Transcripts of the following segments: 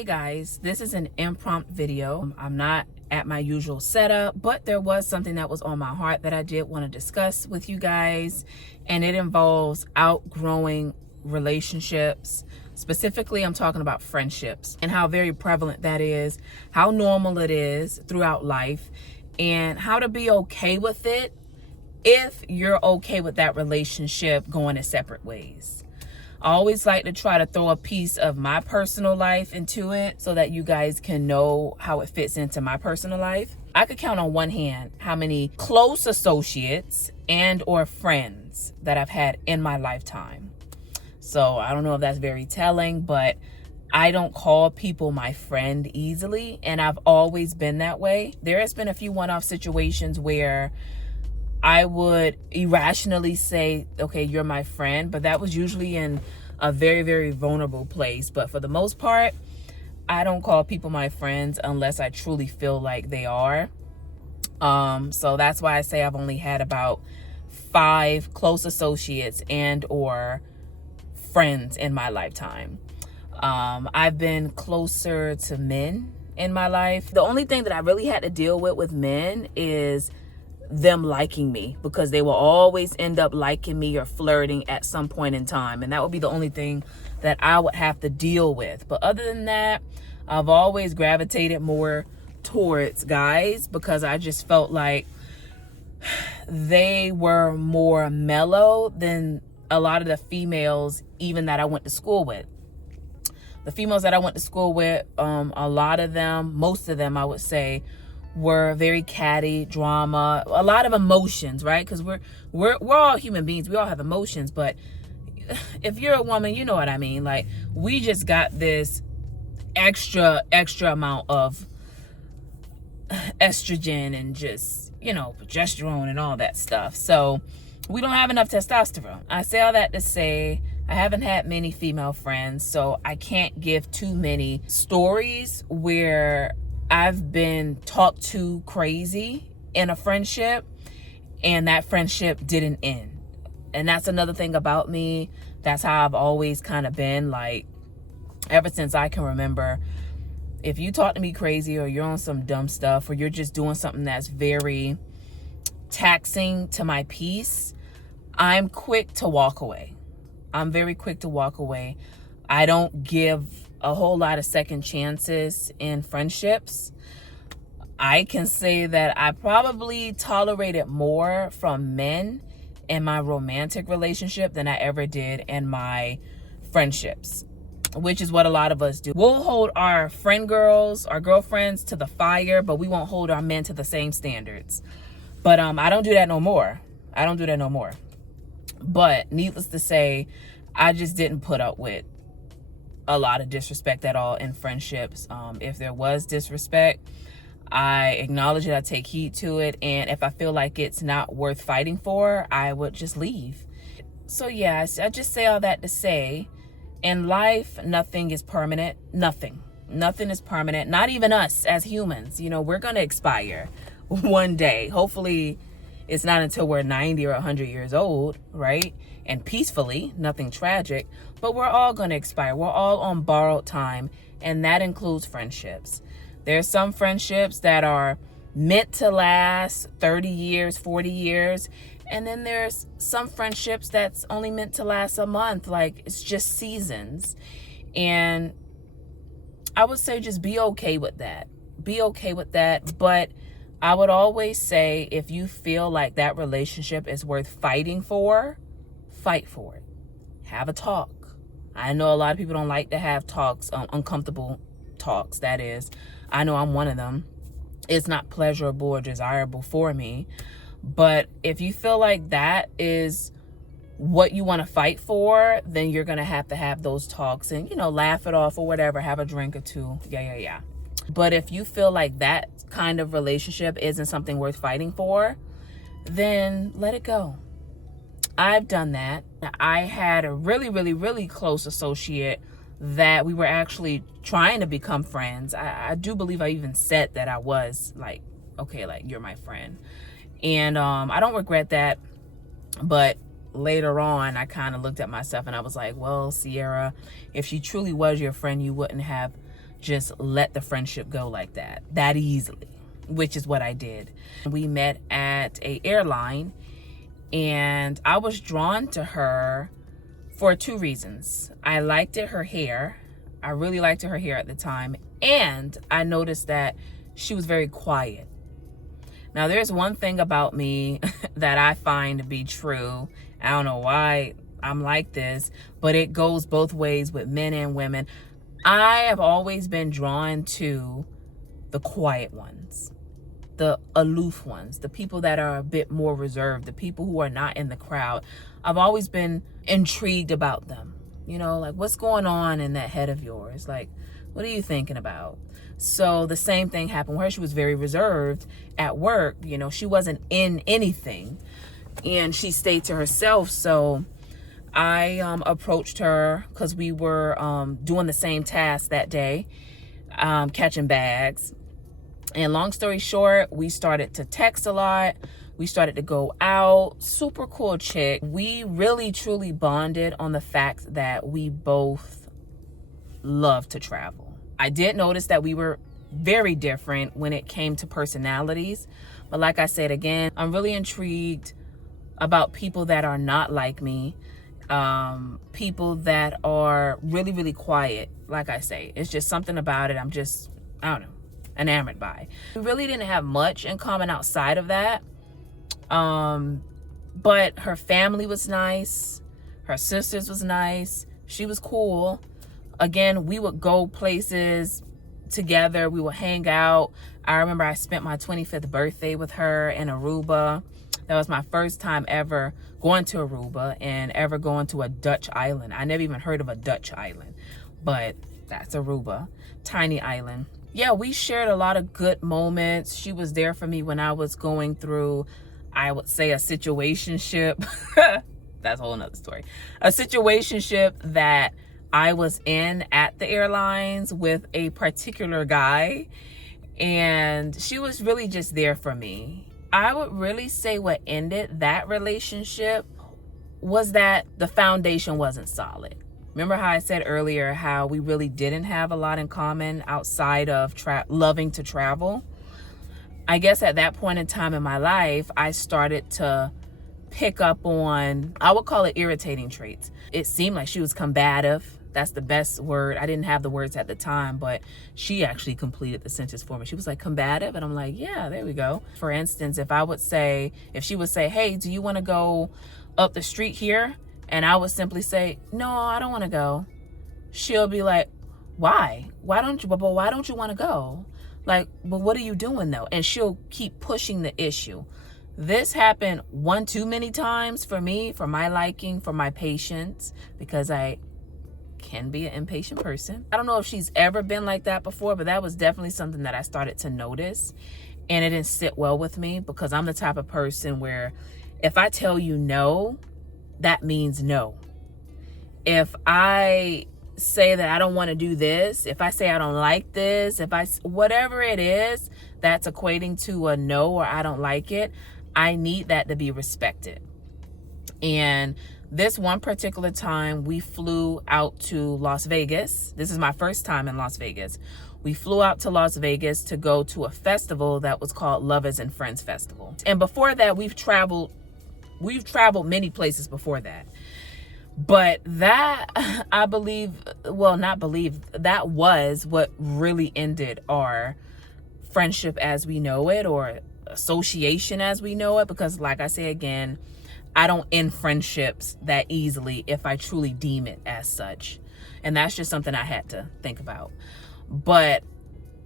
Hey guys, this is an impromptu video. I'm not at my usual setup, but there was something that was on my heart that I did want to discuss with you guys, and it involves outgrowing relationships. Specifically, I'm talking about friendships and how very prevalent that is, how normal it is throughout life, and how to be okay with it if you're okay with that relationship going in separate ways. I always like to try to throw a piece of my personal life into it so that you guys can know how it fits into my personal life. I could count on one hand how many close associates and or friends that I've had in my lifetime. So I don't know if that's very telling, but I don't call people my friend easily, and I've always been that way. There has been a few one-off situations where I would irrationally say, okay, you're my friend, but that was usually in a very, very vulnerable place. But for the most part, I don't call people my friends unless I truly feel like they are. So that's why I say I've only had about 5 close associates and or friends in my lifetime. I've been closer to men in my life. The only thing that I really had to deal with men is them liking me, because they will always end up liking me or flirting at some point in time, and that would be the only thing that I would have to deal with. But other than that, I've always gravitated more towards guys because I just felt like they were more mellow than a lot of the females even that I went to school with. The females that I went to school with, a lot of them, most of them I would say, were very catty, drama, a lot of emotions, right? Because we're all human beings. We all have emotions, but if you're a woman, you know what I mean. Like, we just got this extra amount of estrogen and just, progesterone and all that stuff. So we don't have enough testosterone. I say all that to say I haven't had many female friends, so I can't give too many stories where I've been talked to crazy in a friendship and that friendship didn't end. And that's another thing about me. That's how I've always kind of been, like, ever since I can remember. If you talk to me crazy or you're on some dumb stuff or you're just doing something that's very taxing to my peace, I'm quick to walk away. I'm very quick to walk away. I don't give a whole lot of second chances in friendships. I can say that I probably tolerated more from men in my romantic relationship than I ever did in my friendships, which is what a lot of us do. We'll hold our friend girls, our girlfriends to the fire, but we won't hold our men to the same standards. But I don't do that no more. But needless to say, I just didn't put up with a lot of disrespect at all in friendships. If there was disrespect, I acknowledge it, I take heed to it, and if I feel like it's not worth fighting for, I would just leave. So yeah, I just say all that to say, in life, nothing is permanent. Nothing is permanent. Not even us as humans. We're gonna expire one day. Hopefully it's not until we're 90 or 100 years old, right? And peacefully, nothing tragic, but we're all going to expire. We're all on borrowed time, and that includes friendships. There's some friendships that are meant to last 30 years, 40 years, and then there's some friendships that's only meant to last a month. Like, it's just seasons. And I would say just be okay with that. Be okay with that, but I would always say, if you feel like that relationship is worth fighting for, fight for it. Have a talk. I know a lot of people don't like to have talks, uncomfortable talks, that is. I know I'm one of them. It's not pleasurable or desirable for me. But if you feel like that is what you want to fight for, then you're going to have those talks and, laugh it off or whatever, have a drink or two. Yeah. But if you feel like that kind of relationship isn't something worth fighting for, then let it go. I've done that. I had a really, really, really close associate that we were actually trying to become friends. I do believe I even said that I was like, okay, like, you're my friend. And I don't regret that. But later on, I kind of looked at myself and I was like, well, Sierra, if she truly was your friend, you wouldn't have just let the friendship go like that easily, which is what I did. We met at a airline, and I was drawn to her for 2 reasons. I liked her hair. I really liked her hair at the time. And I noticed that she was very quiet. Now, there's one thing about me that I find to be true. I don't know why I'm like this, but it goes both ways with men and women. I have always been drawn to the quiet ones, the aloof ones, the people that are a bit more reserved, the people who are not in the crowd. I've always been intrigued about them. You know, like, what's going on in that head of yours? Like, what are you thinking about? So the same thing happened with her. She was very reserved at work. You know, she wasn't in anything, and she stayed to herself. So I approached her because we were doing the same task that day, catching bags. And long story short, we started to text a lot. We started to go out. Super cool chick. We really, truly bonded on the fact that we both love to travel. I did notice that we were very different when it came to personalities. But like I said, again, I'm really intrigued about people that are not like me. People that are really, really quiet. Like I say, it's just something about it. I don't know, enamored by. We really didn't have much in common outside of that. But her family was nice. Her sisters was nice. She was cool. Again, we would go places together. We would hang out. I remember I spent my 25th birthday with her in Aruba. That was my first time ever going to Aruba and ever going to a Dutch island. I never even heard of a Dutch island, but that's Aruba, tiny island. Yeah, we shared a lot of good moments. She was there for me when I was going through, I would say, a situationship. That's a whole nother story. A situationship that I was in at the airlines with a particular guy, and she was really just there for me. I would really say what ended that relationship was that the foundation wasn't solid. Remember how I said earlier how we really didn't have a lot in common outside of loving to travel? I guess at that point in time in my life, I started to pick up on, I would call it irritating traits. It seemed like she was combative. That's the best word. I didn't have the words at the time, but she actually completed the sentence for me. She was like, combative? And I'm like, yeah, there we go. For instance, if she would say, hey, do you want to go up the street here? And I would simply say, no, I don't want to go. She'll be like, why? Why don't you want to go? Like, but what are you doing though? And she'll keep pushing the issue. This happened one too many times for me, for my liking, for my patience, because I can be an impatient person. I don't know if she's ever been like that before, but that was definitely something that I started to notice, and it didn't sit well with me because I'm the type of person where if I tell you no, that means no. If I say that I don't want to do this, if I say I don't like this, whatever it is that's equating to a no or I don't like it, I need that to be respected. And this one particular time, we flew out to Las Vegas. This is my first time in Las Vegas. We flew out to Las Vegas to go to a festival that was called Lovers and Friends Festival. And before that, we've traveled many places before that. But that, that was what really ended our friendship as we know it, or association as we know it. Because like I say again, I don't end friendships that easily if I truly deem it as such. And that's just something I had to think about. But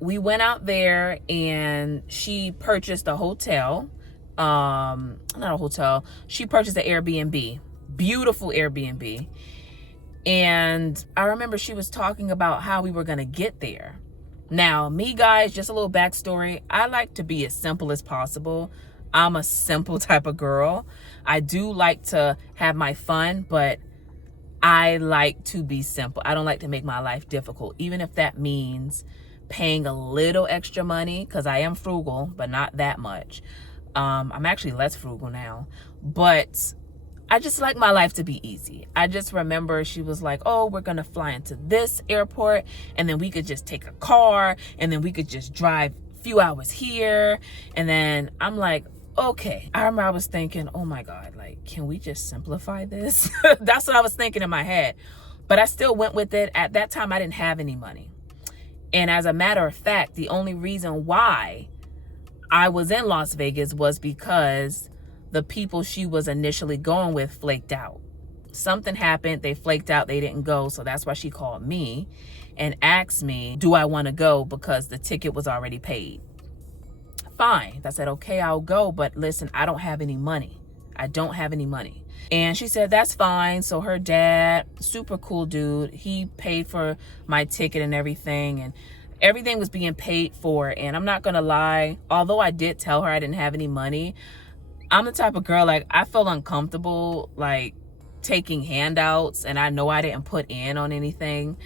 we went out there and she purchased a hotel. Not a hotel. She purchased an Airbnb. Beautiful Airbnb. And I remember she was talking about how we were going to get there. Now, me guys, just a little backstory. I like to be as simple as possible. I'm a simple type of girl. I do like to have my fun, but I like to be simple. I don't like to make my life difficult, even if that means paying a little extra money, because I am frugal, but not that much. I'm actually less frugal now. But I just like my life to be easy. I just remember she was like, oh, we're going to fly into this airport, and then we could just take a car, and then we could just drive a few hours here. And then I'm like, okay. I remember I was thinking, oh my God, like, can we just simplify this? That's what I was thinking in my head. But I still went with it. At that time, I didn't have any money. And as a matter of fact, the only reason why I was in Las Vegas was because the people she was initially going with flaked out. Something happened, they flaked out, they didn't go. So that's why she called me and asked me, do I want to go, because the ticket was already paid. Fine. I said, okay, I'll go. But listen, I don't have any money. I don't have any money. And she said, that's fine. So her dad, super cool dude, he paid for my ticket and everything. And everything was being paid for. And I'm not going to lie, although I did tell her I didn't have any money, I'm the type of girl, like, I feel uncomfortable, like, taking handouts, and I know I didn't put in on anything.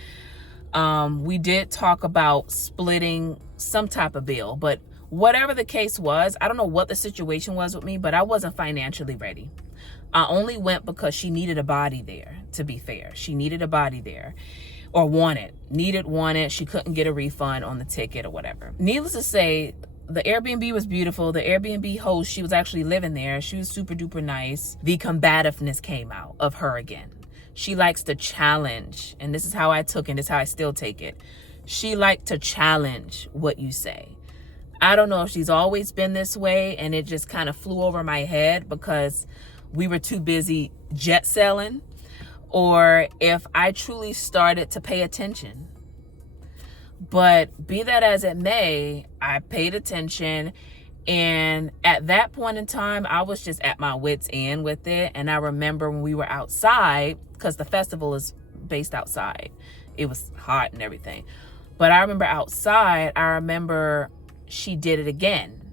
We did talk about splitting some type of bill, but whatever the case was, I don't know what the situation was with me, but I wasn't financially ready. I only went because she needed a body there, to be fair. She needed a body there, or wanted. She couldn't get a refund on the ticket or whatever. Needless to say, the Airbnb was beautiful. The Airbnb host, she was actually living there. She was super duper nice. The combativeness came out of her again. She likes to challenge. And this is how I took it. This is how I still take it. She liked to challenge what you say. I don't know if she's always been this way and it just kind of flew over my head because we were too busy jet selling, or if I truly started to pay attention. But be that as it may, I paid attention. And at that point in time, I was just at my wit's end with it. And I remember when we were outside, because the festival is based outside. It was hot and everything. But I remember outside, I remember she did it again.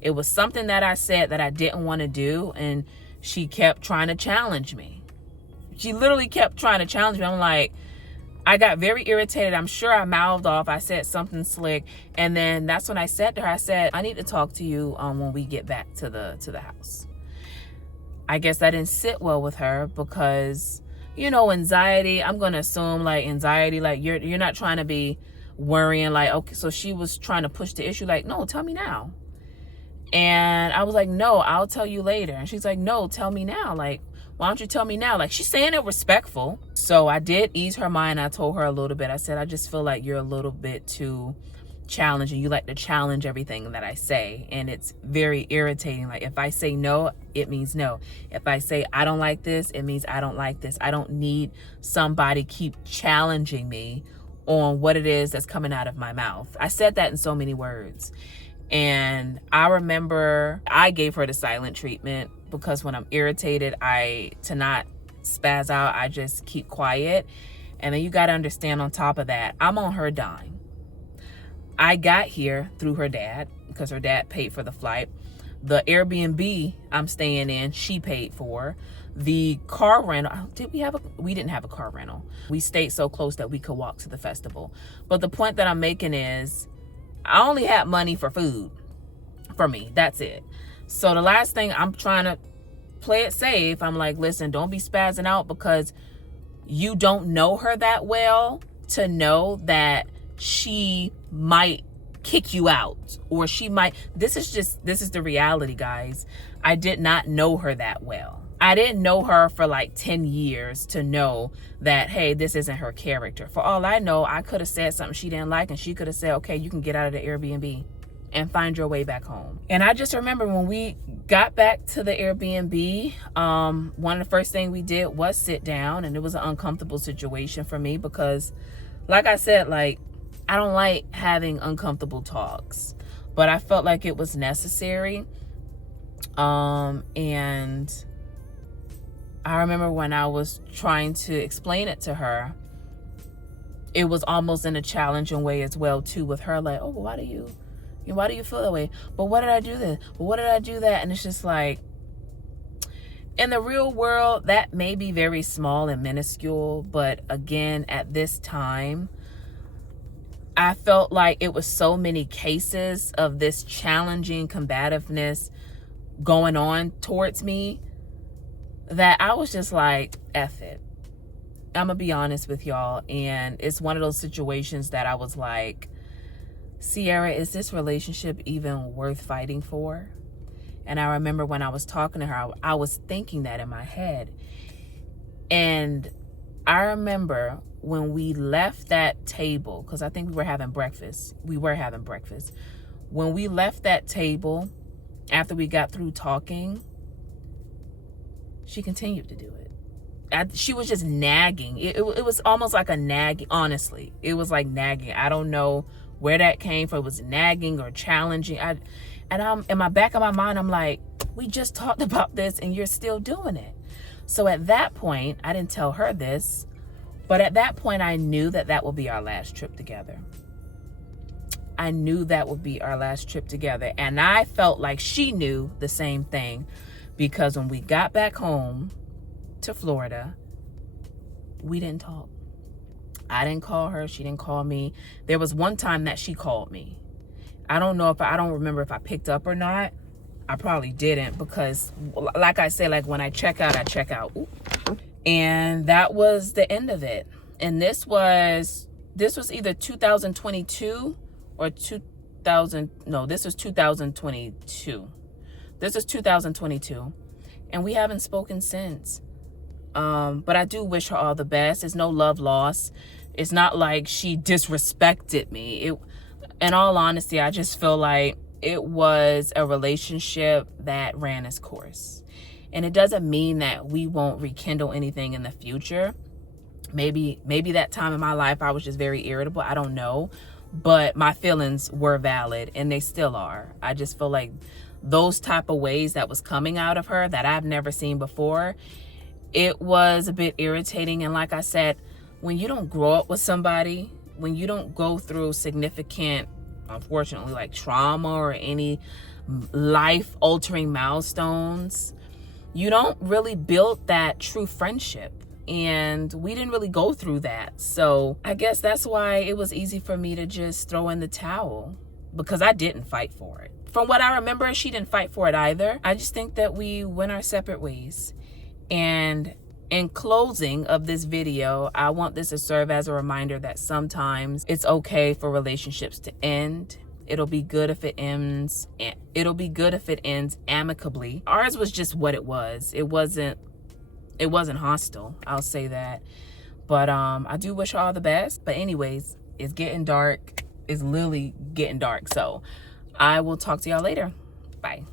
It was something that I said that I didn't want to do. And she kept trying to challenge me. She literally kept trying to challenge me. I'm like, I got very irritated. I'm sure I mouthed off. I said something slick. And then that's when I said to her, I said, I need to talk to you when we get back to the house. I guess that didn't sit well with her because, you know, anxiety, I'm going to assume like anxiety, like you're not trying to be worrying like, okay, so she was trying to push the issue like, no, tell me now. And I was like, no, I'll tell you later. And she's like, no, tell me now. Like, why don't you tell me now? Like, she's saying it respectful. So I did ease her mind. I told her a little bit. I said, I just feel like you're a little bit too challenging. You like to challenge everything that I say. And it's very irritating. Like, if I say no, it means no. If I say I don't like this, it means I don't like this. I don't need somebody keep challenging me on what it is that's coming out of my mouth. I said that in so many words. And I remember I gave her the silent treatment because when I'm irritated, to not spaz out, I just keep quiet. And then you got to understand, on top of that, I'm on her dime. I got here through her dad because her dad paid for the flight. The Airbnb I'm staying in, she paid for. The car rental, we didn't have a car rental. We stayed so close that we could walk to the festival. But the point that I'm making is, I only had money for food for me. That's it. So the last thing, I'm trying to play it safe. I'm like, listen, don't be spazzing out because you don't know her that well to know that she might kick you out, or she might, this is the reality, guys. I did not know her that well. I didn't know her for like 10 years to know that, hey, this isn't her character. For all I know, I could have said something she didn't like and she could have said, okay, you can get out of the Airbnb and find your way back home. And I just remember when we got back to the Airbnb, one of the first things we did was sit down, and it was an uncomfortable situation for me because, like I said, like, I don't like having uncomfortable talks, but I felt like it was necessary. And I remember when I was trying to explain it to her, it was almost in a challenging way as well too, with her like, oh, well, why do you feel that way? But what did I do this? But what did I do that? And it's just like, in the real world, that may be very small and minuscule, but again, at this time, I felt like it was so many cases of this challenging combativeness going on towards me that I was just like, F it. I'm gonna be honest with y'all. And it's one of those situations that I was like, Sierra, is this relationship even worth fighting for? And I remember when I was talking to her, I was thinking that in my head. And I remember when we left that table, because I think we were having breakfast. When we left that table, after we got through talking, she continued to do it. She was just nagging. It was almost like a nag. Honestly, it was like nagging. I don't know where that came from. It was nagging or challenging. And I'm in my back of my mind, I'm like, we just talked about this and you're still doing it. So at that point, I didn't tell her this, but at that point, I knew that that would be our last trip together. I knew that would be our last trip together. And I felt like she knew the same thing, because when we got back home to Florida, we didn't talk. I didn't call her. She didn't call me. There was one time that she called me. I don't remember if I picked up or not. I probably didn't, because like I said, like when I check out, I check out. Ooh. And that was the end of it. And this was either 2022 or this was 2022. This is 2022. And we haven't spoken since. But I do wish her all the best. It's no love lost. It's not like she disrespected me. In all honesty, I just feel like it was a relationship that ran its course. And it doesn't mean that we won't rekindle anything in the future. Maybe that time in my life I was just very irritable. I don't know. But my feelings were valid, and they still are. I just feel like those type of ways that was coming out of her that I've never seen before, it was a bit irritating. And like I said, when you don't grow up with somebody, when you don't go through significant, unfortunately, like trauma or any life-altering milestones, you don't really build that true friendship. And we didn't really go through that. So I guess that's why it was easy for me to just throw in the towel, because I didn't fight for it. From what I remember, she didn't fight for it either. I just think that we went our separate ways. And in closing of this video, I want this to serve as a reminder that sometimes it's okay for relationships to end. It'll be good if it ends. It'll be good if it ends amicably. Ours was just what it was. It wasn't hostile. I'll say that. But I do wish her all the best. But anyways, it's getting dark. It's literally getting dark. So I will talk to y'all later. Bye.